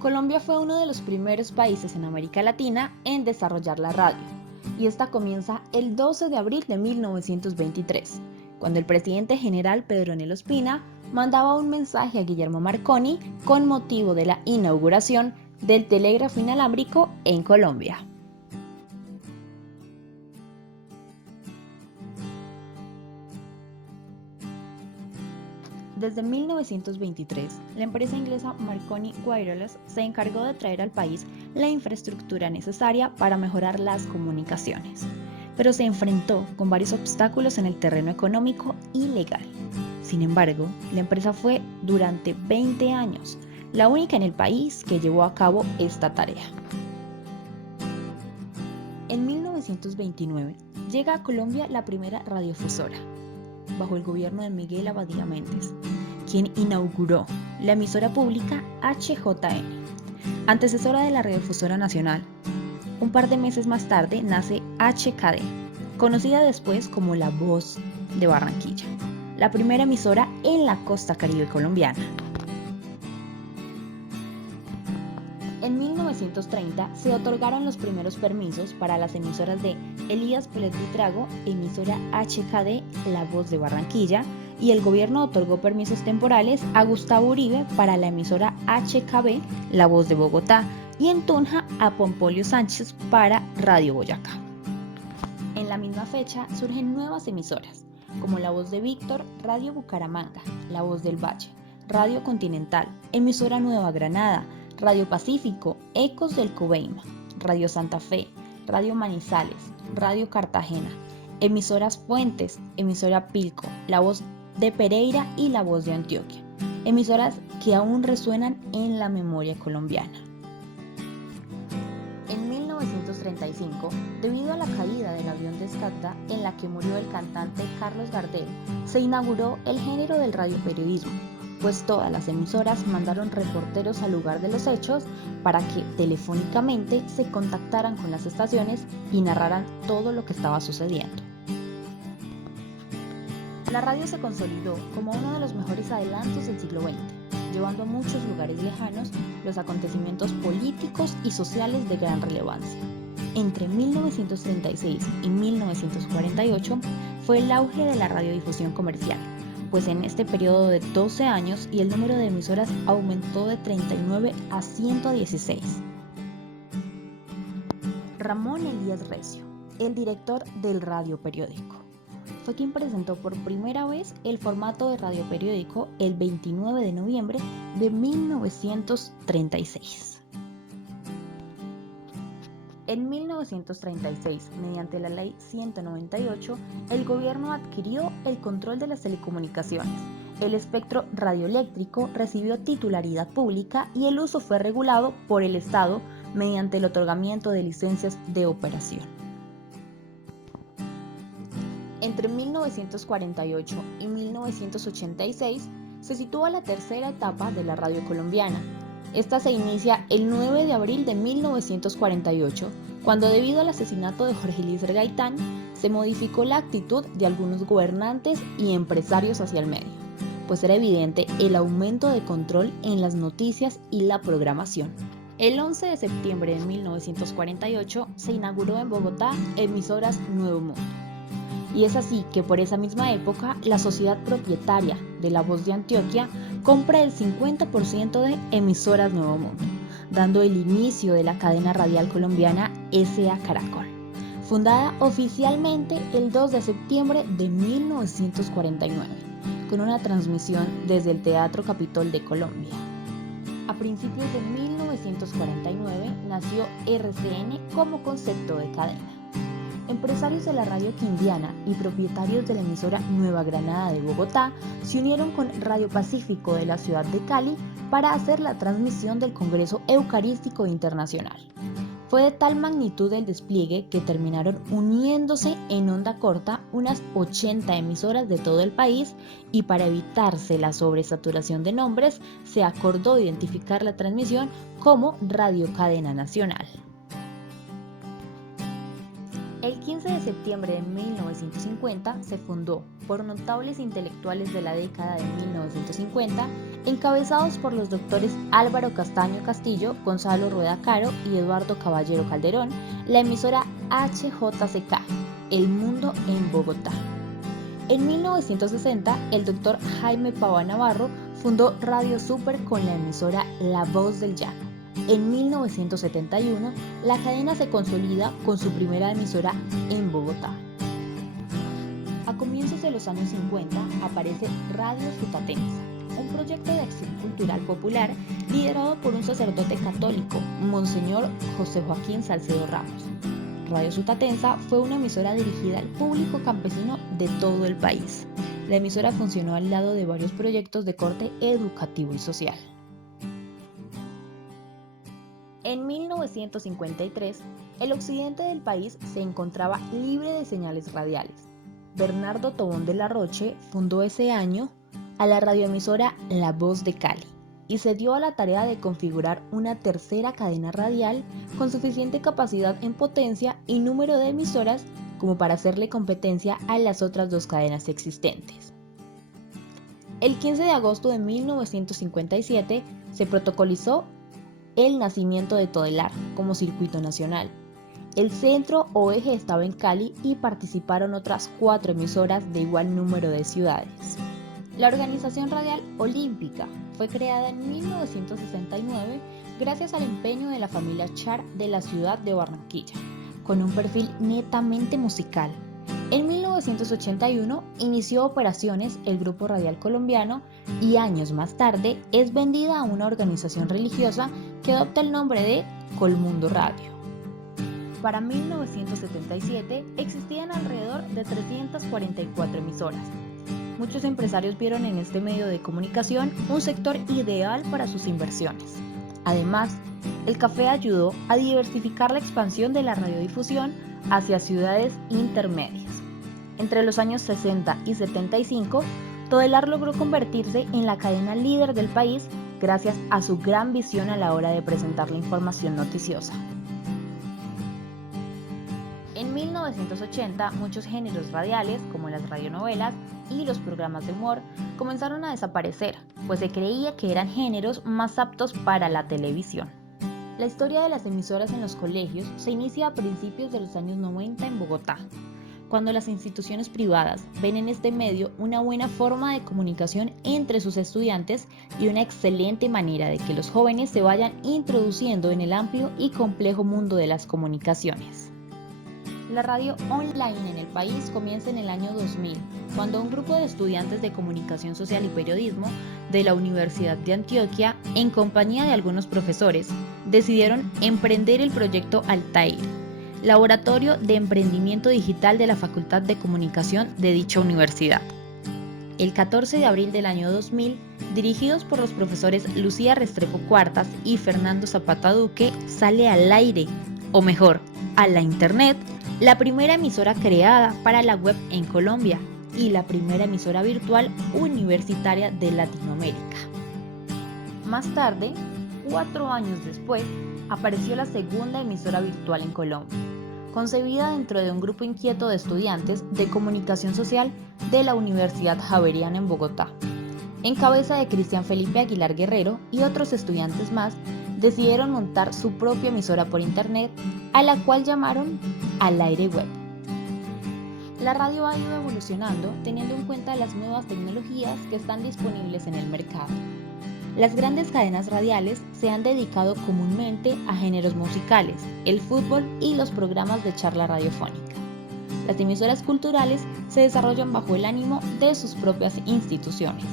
Colombia fue uno de los primeros países en América Latina en desarrollar la radio, y esta comienza el 12 de abril de 1923, cuando el presidente general Pedro Ospina mandaba un mensaje a Guillermo Marconi con motivo de la inauguración del telégrafo inalámbrico en Colombia. Desde 1923, la empresa inglesa Marconi Wireless se encargó de traer al país la infraestructura necesaria para mejorar las comunicaciones, pero se enfrentó con varios obstáculos en el terreno económico y legal. Sin embargo, la empresa fue durante 20 años la única en el país que llevó a cabo esta tarea. En 1929 llega a Colombia la primera radiodifusora, bajo el gobierno de Miguel Abadía Méndez, quien inauguró la emisora pública HJN, antecesora de la Radiodifusora Nacional. Un par de meses más tarde nace HKD, conocida después como La Voz de Barranquilla, la primera emisora en la costa caribe colombiana. En 1930 se otorgaron los primeros permisos para las emisoras de Elías Pérez Buitrago, emisora HKD La Voz de Barranquilla, y el gobierno otorgó permisos temporales a Gustavo Uribe para la emisora HKB La Voz de Bogotá y en Tunja a Pompolio Sánchez para Radio Boyacá. En la misma fecha surgen nuevas emisoras, como La Voz de Víctor, Radio Bucaramanga, La Voz del Valle, Radio Continental, emisora Nueva Granada, Radio Pacífico, Ecos del Coveima, Radio Santa Fe, Radio Manizales, Radio Cartagena, emisoras Fuentes, emisora Pilco, La Voz de Pereira y La Voz de Antioquia, emisoras que aún resuenan en la memoria colombiana. En 1935, debido a la caída del avión de Escalda en la que murió el cantante Carlos Gardel, se inauguró el género del radioperiodismo, pues todas las emisoras mandaron reporteros al lugar de los hechos para que telefónicamente se contactaran con las estaciones y narraran todo lo que estaba sucediendo. La radio se consolidó como uno de los mejores adelantos del siglo XX, llevando a muchos lugares lejanos los acontecimientos políticos y sociales de gran relevancia. Entre 1936 y 1948 fue el auge de la radiodifusión comercial, pues en este periodo de 12 años y el número de emisoras aumentó de 39 a 116. Ramón Elías Recio, el director del radioperiódico, fue quien presentó por primera vez el formato de radioperiódico el 29 de noviembre de 1936. En 1936, mediante la Ley 198, el gobierno adquirió el control de las telecomunicaciones. El espectro radioeléctrico recibió titularidad pública y el uso fue regulado por el Estado mediante el otorgamiento de licencias de operación. Entre 1948 y 1986 se sitúa la tercera etapa de la radio colombiana. Esta se inicia el 9 de abril de 1948, cuando debido al asesinato de Jorge Eliezer Gaitán, se modificó la actitud de algunos gobernantes y empresarios hacia el medio, pues era evidente el aumento de control en las noticias y la programación. El 11 de septiembre de 1948 se inauguró en Bogotá emisoras Nuevo Mundo. Y es así que por esa misma época la sociedad propietaria de La Voz de Antioquia compra el 50% de emisoras Nuevo Mundo, dando el inicio de la cadena radial colombiana S.A. Caracol, fundada oficialmente el 2 de septiembre de 1949, con una transmisión desde el Teatro Capitol de Colombia. A principios de 1949 nació RCN como concepto de cadena. Empresarios de la radio quindiana y propietarios de la emisora Nueva Granada de Bogotá se unieron con Radio Pacífico de la ciudad de Cali para hacer la transmisión del Congreso Eucarístico Internacional. Fue de tal magnitud el despliegue que terminaron uniéndose en onda corta unas 80 emisoras de todo el país, y para evitarse la sobresaturación de nombres se acordó identificar la transmisión como Radio Cadena Nacional. El 15 de septiembre de 1950 se fundó, por notables intelectuales de la década de 1950, encabezados por los doctores Álvaro Castaño Castillo, Gonzalo Rueda Caro y Eduardo Caballero Calderón, la emisora HJCK, El Mundo en Bogotá. En 1960, el doctor Jaime Pava Navarro fundó Radio Super con la emisora La Voz del Llano. En 1971, la cadena se consolida con su primera emisora en Bogotá. A comienzos de los años 50 aparece Radio Sutatenza, un proyecto de acción cultural popular liderado por un sacerdote católico, Monseñor José Joaquín Salcedo Ramos. Radio Sutatenza fue una emisora dirigida al público campesino de todo el país. La emisora funcionó al lado de varios proyectos de corte educativo y social. En 1953, el occidente del país se encontraba libre de señales radiales. Bernardo Tobón de la Roche fundó ese año a la radioemisora La Voz de Cali y se dio a la tarea de configurar una tercera cadena radial con suficiente capacidad en potencia y número de emisoras como para hacerle competencia a las otras dos cadenas existentes. El 15 de agosto de 1957 se protocolizó el nacimiento de Todelar como circuito nacional. El centro o eje estaba en Cali y participaron otras 4 emisoras de igual número de ciudades. La Organización Radial Olímpica fue creada en 1969 gracias al empeño de la familia Char de la ciudad de Barranquilla, con un perfil netamente musical. En 1981 inició operaciones el Grupo Radial Colombiano y años más tarde es vendida a una organización religiosa que adopta el nombre de Colmundo Radio. Para 1977 existían alrededor de 344 emisoras. Muchos empresarios vieron en este medio de comunicación un sector ideal para sus inversiones. Además, el café ayudó a diversificar la expansión de la radiodifusión hacia ciudades intermedias. Entre los años 60 y 75, Todelar logró convertirse en la cadena líder del país gracias a su gran visión a la hora de presentar la información noticiosa. En 1980, muchos géneros radiales, como las radionovelas y los programas de humor, comenzaron a desaparecer, pues se creía que eran géneros más aptos para la televisión. La historia de las emisoras en los colegios se inicia a principios de los años 90 en Bogotá, cuando las instituciones privadas ven en este medio una buena forma de comunicación entre sus estudiantes y una excelente manera de que los jóvenes se vayan introduciendo en el amplio y complejo mundo de las comunicaciones. La radio online en el país comienza en el año 2000, cuando un grupo de estudiantes de comunicación social y periodismo de la Universidad de Antioquia, en compañía de algunos profesores, decidieron emprender el proyecto Altair, Laboratorio de Emprendimiento Digital de la Facultad de Comunicación de dicha universidad. El 14 de abril del año 2000, dirigidos por los profesores Lucía Restrepo Cuartas y Fernando Zapata Duque, sale al aire, o mejor, a la internet, la primera emisora creada para la web en Colombia y la primera emisora virtual universitaria de Latinoamérica. Más tarde, 4 años después, apareció la segunda emisora virtual en Colombia, concebida dentro de un grupo inquieto de estudiantes de comunicación social de la Universidad Javeriana en Bogotá. En cabeza de Cristian Felipe Aguilar Guerrero y otros estudiantes más, decidieron montar su propia emisora por internet, a la cual llamaron Al Aire Web. La radio ha ido evolucionando teniendo en cuenta las nuevas tecnologías que están disponibles en el mercado. Las grandes cadenas radiales se han dedicado comúnmente a géneros musicales, el fútbol y los programas de charla radiofónica. Las emisoras culturales se desarrollan bajo el ánimo de sus propias instituciones.